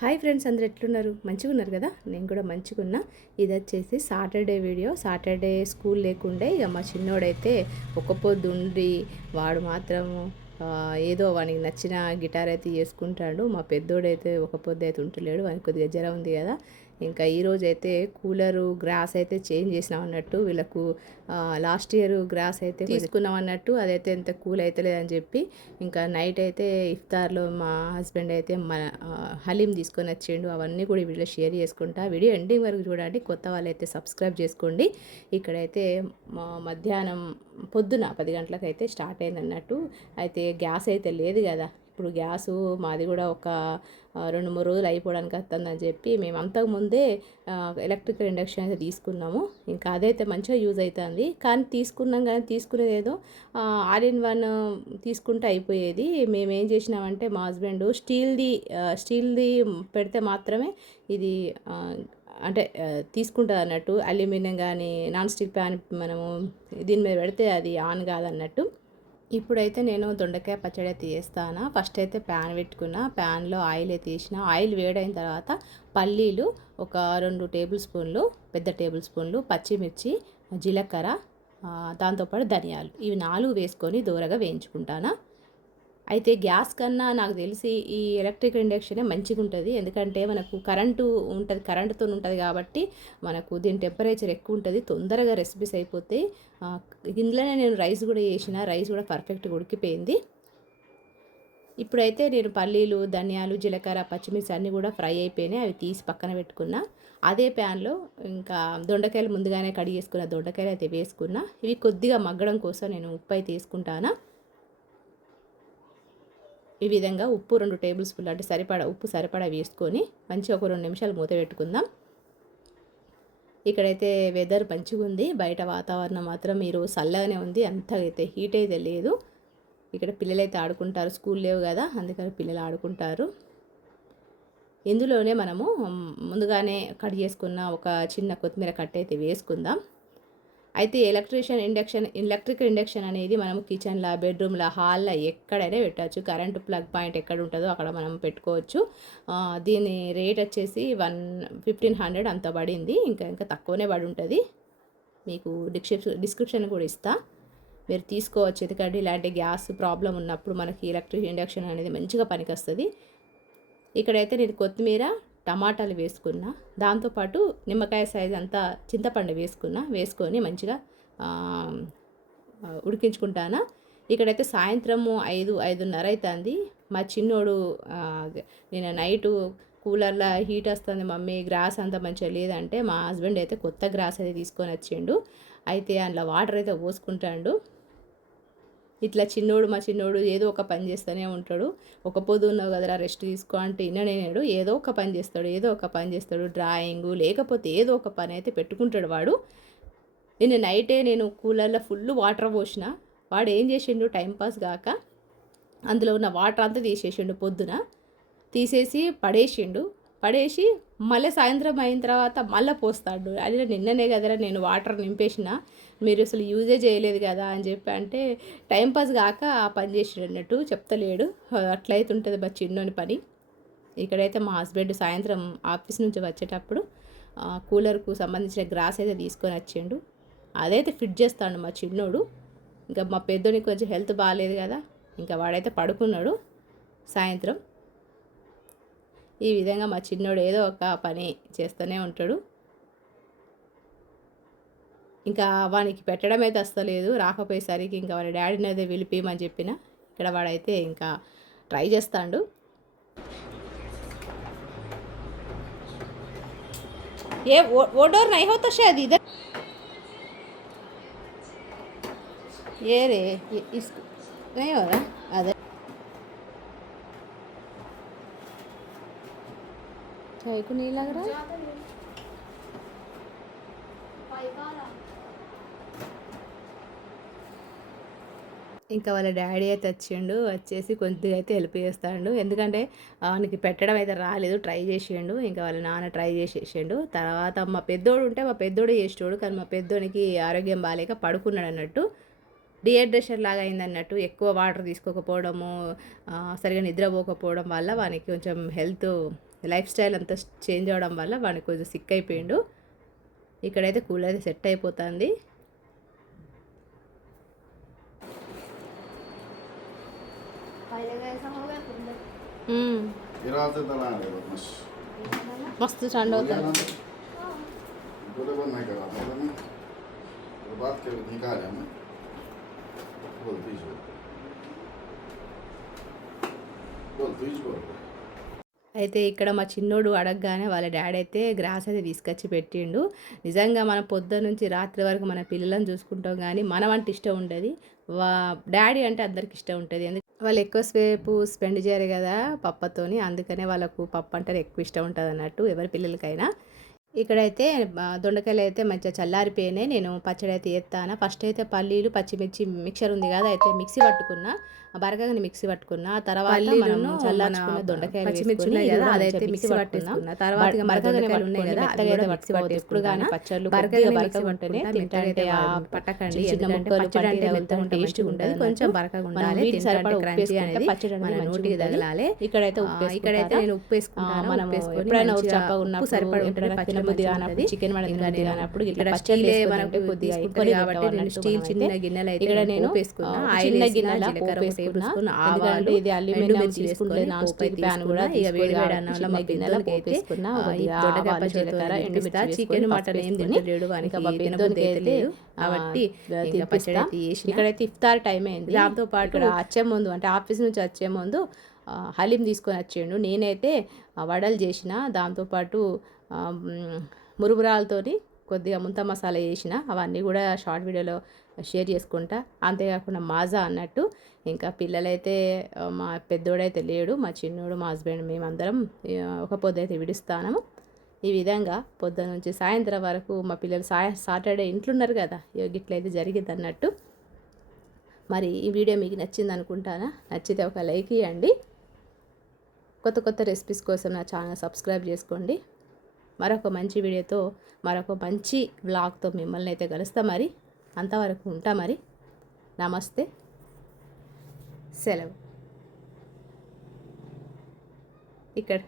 Hi friends, అందరు ఎట్లున్నారు? మంచిగా ఉన్నారు కదా? నేను కూడా మంచిగా ఉన్నా. ఇది వచ్చేసి సాటర్డే వీడియో. సాటర్డే స్కూల్ లేకుండే ఇక మా చిన్నోడైతే ఒక్క పొద్దు ఉండి వాడు మాత్రం ఏదో వానికి నచ్చిన గిటార్ అయితే చేసుకుంటాడు. మా పెద్దోడైతే ఒక పొద్దు అయితే ఉంటలేడు, వానికి కొద్దిగా జ్వరం ఉంది కదా. ఇంకా ఈరోజు అయితే కూలరు గ్రాస్ అయితే చేంజ్ చేసినాం అన్నట్టు. వీళ్ళకు లాస్ట్ ఇయర్ గ్రాస్ అయితే తీసుకున్నాం అన్నట్టు, అదైతే ఎంత కూల్ అవుతలేదని చెప్పి ఇంకా నైట్ అయితే ఇఫ్తార్లో మా హస్బెండ్ అయితే మన హలీం తీసుకొని వచ్చిండు. అవన్నీ కూడా వీడియో షేర్ చేసుకుంటా. వీడియో ఎండింగ్ వరకు చూడండి. కొత్త వాళ్ళైతే సబ్స్క్రైబ్ చేసుకోండి. ఇక్కడైతే మధ్యాహ్నం పొద్దున 10 గంటలకు అయితే స్టార్ట్ అయింది అన్నట్టు. అయితే గ్యాస్ అయితే లేదు కదా. ఇప్పుడు గ్యాసు మాది కూడా ఒక 2-3 రోజులు అయిపోవడానికి వస్తుందని చెప్పి మేము అంతకుముందే ఎలక్ట్రికల్ ఇండక్షన్ అయితే తీసుకున్నాము. ఇంకా అదైతే మంచిగా యూజ్ అవుతుంది. కానీ తీసుకున్నాం, కానీ తీసుకునేది ఏదో ఆల్ ఇన్ వన్ తీసుకుంటే అయిపోయేది. మేము ఏం చేసినామంటే మా హస్బెండ్ స్టీల్ది పెడితే మాత్రమే ఇది అంటే తీసుకుంటుంది అన్నట్టు. అల్యూమినియం కానీ నాన్ స్టిక్ ప్యాన్ మనము దీని మీద పెడితే అది ఆన్ కాదన్నట్టు. ఇప్పుడైతే నేను దొండకాయ పచ్చడి అయితే చేస్తాను. ఫస్ట్ అయితే ప్యాన్ పెట్టుకున్నా. ప్యాన్లో ఆయిల్ అయితే వేసిన. ఆయిల్ వేడైన తర్వాత పల్లీలు ఒక 2 టేబుల్ స్పూన్లు, పెద్ద టేబుల్ స్పూన్లు, పచ్చిమిర్చి, జీలకర్ర, దాంతోపాటు ధనియాలు, ఇవి 4 వేసుకొని దూరగా వేయించుకుంటాను. అయితే గ్యాస్ కన్నా నాకు తెలిసి ఈ ఎలక్ట్రిక్ ఇండక్షనే మంచిగా ఉంటుంది. ఎందుకంటే మనకు కరెంటుతో ఉంటుంది కాబట్టి మనకు దీని టెంపరేచర్ ఎక్కువ ఉంటుంది, తొందరగా రెసిపీస్ అయిపోతాయి. ఇందులోనే నేను రైస్ కూడా చేసిన, రైస్ కూడా పర్ఫెక్ట్గా ఉడికిపోయింది. ఇప్పుడైతే నేను పల్లీలు, ధనియాలు, జీలకర్ర, పచ్చిమిర్చి అన్నీ కూడా ఫ్రై అయిపోయినాయి. అవి తీసి పక్కన పెట్టుకున్నా. అదే ప్యాన్లో ఇంకా దొండకాయలు ముందుగానే కడిగి చేసుకున్న దొండకాయలు అయితే వేసుకున్నా. ఇవి కొద్దిగా మగ్గడం కోసం నేను ఉప్పు అయితే వేసుకుంటాను. ఈ విధంగా ఉప్పు 2 టేబుల్ స్పూన్లు అంటే సరిపడా వేసుకొని మంచిగా ఒక 2 నిమిషాలు మూత పెట్టుకుందాం. ఇక్కడైతే వెదర్ మంచిగా ఉంది. బయట వాతావరణం మాత్రం ఈరోజు చల్లగానే ఉంది, అంతగా అయితే హీట్ అయితే లేదు. ఇక్కడ పిల్లలైతే ఆడుకుంటారు, స్కూల్ లేవు కదా, అందుకని పిల్లలు ఆడుకుంటారు. ఇందులోనే మనము ముందుగానే కట్ చేసుకున్న ఒక చిన్న కొత్తిమీర కట్ట అయితే వేసుకుందాం. అయితే ఎలక్ట్రిక్ ఇండక్షన్ అనేది మనము కిచెన్లో, బెడ్రూమ్లో, హాల్లో ఎక్కడైనా పెట్టవచ్చు. కరెంటు ప్లగ్ పాయింట్ ఎక్కడ ఉంటుందో అక్కడ మనం పెట్టుకోవచ్చు. దీని రేట్ వచ్చేసి 1500 అంత పడింది. ఇంకా తక్కువనే పడి ఉంటుంది. మీకు డిస్క్రిప్షన్ కూడా ఇస్తా, మీరు తీసుకోవచ్చు. ఎందుకంటే ఇలాంటి గ్యాస్ ప్రాబ్లం ఉన్నప్పుడు మనకి ఎలక్ట్రిక్ ఇండక్షన్ అనేది మంచిగా పనికొస్తుంది. ఇక్కడైతే నేను కొత్తిమీర, టమాటాలు వేసుకున్నా. దాంతోపాటు నిమ్మకాయ సైజ్ అంతా చింతపండు వేసుకొని మంచిగా ఉడికించుకుంటాను. ఇక్కడైతే సాయంత్రము 5-5:30 అవుతుంది. మా చిన్నోడు నేను నైటు కూలర్లో హీట్ వస్తుంది మమ్మీ, గ్రాస్ అంతా మంచిగా లేదంటే మా హస్బెండ్ అయితే కొత్త గ్రాస్ అయితే తీసుకొని వచ్చిండు. అయితే అందులో వాటర్ అయితే పోసుకుంటాడు. ఇట్లా మా చిన్నోడు ఏదో ఒక పని చేస్తూనే ఉంటాడు. ఒక పొద్దు ఉన్నావు కదరా రెస్ట్ తీసుకో అంటే విననేడు. ఏదో ఒక పని చేస్తాడు. డ్రాయింగు లేకపోతే ఏదో ఒక పని అయితే పెట్టుకుంటాడు వాడు. నైటే నేను కూలర్లో ఫుల్ వాటర్ పోసిన. వాడు ఏం చేసిండు, టైంపాస్ కాక అందులో ఉన్న వాటర్ అంతా తీసేసిండు. పొద్దున తీసేసి పడేసి మళ్ళీ సాయంత్రం అయిన తర్వాత మళ్ళీ పోస్తాడు. అది నిన్ననే కదరా నేను వాటర్ నింపేసిన, మీరు అసలు యూజే చేయలేదు కదా అని చెప్పి అంటే టైంపాస్ కాక ఆ పని చేసాడు అన్నట్టు, చెప్తలేడు. అట్లయితే ఉంటుంది మా చిన్నోని పని. ఇక్కడైతే మా హస్బెండ్ సాయంత్రం ఆఫీస్ నుంచి వచ్చేటప్పుడు కూలర్కు సంబంధించిన గ్రాస్ అయితే తీసుకొని వచ్చిండు. అదైతే ఫిట్ చేస్తాడు మా చిన్నోడు. ఇంకా మా పెద్దోనికి కొంచెం హెల్త్ బాగాలేదు కదా, ఇంకా వాడైతే పడుకున్నాడు. సాయంత్రం ఈ విధంగా మా చిన్నోడు ఏదో ఒక పని చేస్తూనే ఉంటాడు. ఇంకా వానికి పెట్టడం అయితే వస్తలేదు. రాకపోయేసరికి ఇంకా వాడి డాడీని అయితే పిలిపిమని చెప్పిన. ఇక్కడ వాడైతే ఇంకా ట్రై చేస్తాడు. वो डोर नहीं हो तो शायद इधर ये रे इसको नहीं हो रहा अदर चाय को नहीं लग रहा। ఇంకా వాళ్ళ డాడీ అయితే వచ్చేసి కొద్దిగా అయితే హెల్ప్ చేస్తాడు. ఎందుకంటే ఆయనకి పెట్టడం అయితే రాలేదు, ట్రై చేసిండు. ఇంకా వాళ్ళ నాన్న ట్రై చేసేసిండు. తర్వాత మా పెద్దోడు చేసేటోడు, కానీ మా పెద్దోనికి ఆరోగ్యం బాగాలేక పడుకున్నాడు అన్నట్టు. డిహైడ్రేషన్ లాగా అయిందన్నట్టు. ఎక్కువ వాటర్ తీసుకోకపోవడము, సరిగా నిద్రపోకపోవడం వల్ల వానికి కొంచెం హెల్త్ లైఫ్ స్టైల్ అంతా చేంజ్ అవ్వడం వల్ల వాడిని కొంచెం సిక్ అయిపోయిండు. ఇక్కడైతే కూలర్ అయితే సెట్ అయిపోతుంది. మస్తు చండ అవుతుంది. అయితే ఇక్కడ మా చిన్నోడు అడగగానే వాళ్ళ డాడీ అయితే గ్రాస్ అయితే తీసుకొచ్చి పెట్టిండు. నిజంగా మనం పొద్దున్న నుంచి రాత్రి వరకు మన పిల్లలను చూసుకుంటాం, కానీ మనం అంటే ఇష్టం ఉండదు, డాడీ అంటే అందరికి ఇష్టం ఉంటుంది. ఎందుకంటే వాళ్ళు ఎక్కువసేపు స్పెండ్ చేయరు కదా పప్పతోని, అందుకనే వాళ్ళకు పప్పు అంటే ఎక్కువ ఇష్టం ఉంటుంది అన్నట్టు ఎవరి పిల్లలకైనా. ఇక్కడైతే దొండకాయలు అయితే మంచిగా చల్లారిపోయినాయి. నేను పచ్చడి అయితే ఎత్తాను. ఫస్ట్ అయితే పల్లీలు పచ్చిమిర్చి మిక్చర్ ఉంది కదా, అయితే మిక్సీ పట్టుకున్నా, బరకగానే మిక్సీ పట్టుకున్నా. తర్వాత మనము చల్లార్చుకున్న దొండకాయలు పచ్చిమిర్చి కదా, అదైతే మిక్సీ పట్టుకున్నా. తర్వాత బరకగానే ఉన్నాయి కదా, మెత్తగా అయితే పట్టుకోవద్దు ఎప్పుడు కానీ పచ్చళ్ళు. బరకగా ఉంటేనే తింటే పట్టకండి, ఎందుకంటే పచ్చడి అంటే మెత్తగా టేస్ట్గా ఉంటుంది, కొంచెం బరకగా ఉండాలి. పచ్చడి అనేది నోటికి తగలాలి. ఇక్కడైతే నేను ఉప్పు వేసుకుంటాను. మనం ఎప్పుడైనా ఉప్పు సరిపడా చికెన్ కానప్పుడు ఇక్కడ స్టీల్ మనకు కొద్దిగా ఎక్కువ కాబట్టి నేను స్టీల్ చిన్న గిన్నెలు అయితే ఇక్కడ నేను చిన్న గిన్నెల వేసుకున్నా. ఆవాలు, ఇది అల్యూమినియం తీసుకుంటే నాన్ స్టిక్ ప్యాన్ కూడా ఇక వేడి వేడి అన్నంలో మా గిన్నెల వేసుకున్నా. చికెన్ మటన్ ఏం తింటలేడు అని కాబట్టి ఇక్కడైతే ఇఫ్తార్ టైం అయింది. దాంతో పాటు వచ్చే ముందు అంటే ఆఫీస్ నుంచి వచ్చే ముందు హలీం తీసుకొని వచ్చేయండు. నేనైతే వడలు చేసిన, దాంతోపాటు మురుగురాలతోని కొద్దిగా ముంత మసాలా చేసిన, అవన్నీ కూడా షార్ట్ వీడియోలో షేర్ చేసుకుంటా. అంతేకాకుండా మాజా అన్నట్టు. ఇంకా పిల్లలైతే మా పెద్దోడైతే లేడు, మా చిన్నోడు, మా హస్బెండ్, మేమందరం ఒక పొద్దు అయితే విడుస్తాము. ఈ విధంగా పొద్దున నుంచి సాయంత్రం వరకు మా పిల్లలు సాటర్డే ఇంట్లో ఉన్నారు కదా, ఇట్లయితే జరిగింది అన్నట్టు. మరి ఈ వీడియో మీకు నచ్చింది అనుకుంటానా? నచ్చితే ఒక లైక్ ఇవ్వండి. కొత్త కొత్త రెసిపీస్ కోసం నా ఛానల్ సబ్స్క్రైబ్ చేసుకోండి. మరొక మంచి వీడియోతో, మరొక మంచి వ్లాగ్తో మిమ్మల్ని అయితే కలుస్తా. మరి అంతవరకు ఉంటా. మరి నమస్తే, సెలవు. ఇక్కడ